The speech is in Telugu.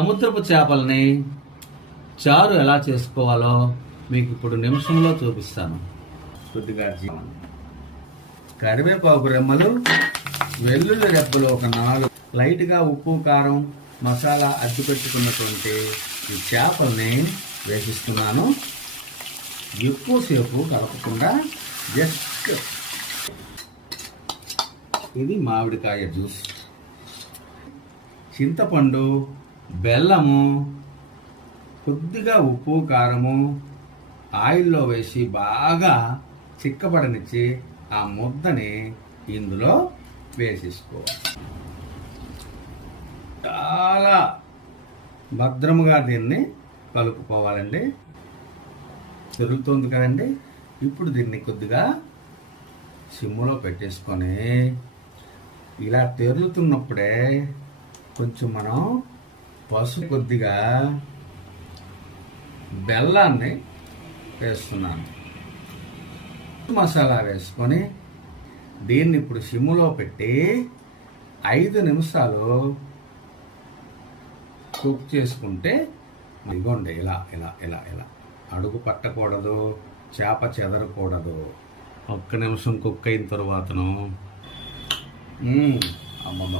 సముద్రపు చేపల్ని చారు ఎలా చేసుకోవాలో మీకు ఇప్పుడు నిమిషంలో చూపిస్తాను. కొద్దిగా కరివేపాకు రెమ్మలు వెల్లుల్లి రెబ్బలు ఒక నాలుగు. లైట్గా ఉప్పు కారం మసాలా అడ్డు పెట్టుకున్నటువంటి ఈ చేపల్ని వేసిస్తున్నాను. ఎక్కువసేపు కలపకుండా జస్ట్ ఇది మామిడికాయ జ్యూస్. చింతపండు బెల్లము కొద్దిగా ఉప్పు కారము ఆయిల్లో వేసి బాగా చిక్కబడనిచ్చి ఆ ముద్దని ఇందులో వేసేసుకోవాలి. చాలా భద్రముగా దీన్ని కలుపుకోవాలండి. తిరుగుతుంది కదండి. ఇప్పుడు దీన్ని కొద్దిగా సిమ్ములో పెట్టేసుకొని ఇలా తెరులుతున్నప్పుడే కొంచెం మనం పసుపు కొద్దిగా బెల్లాన్ని వేస్తున్నాను. మసాలా వేసుకొని దీన్ని ఇప్పుడు సిమ్ములో పెట్టి ఐదు నిమిషాలు కుక్ చేసుకుంటే ఇదిగోండి ఇలా ఇలా ఇలా ఇలా. అడుగు పట్టకూడదు చేప చెదరకూడదు. ఒక్క నిమిషం కుక్ అయిన తర్వాతను. అమ్మమ్మ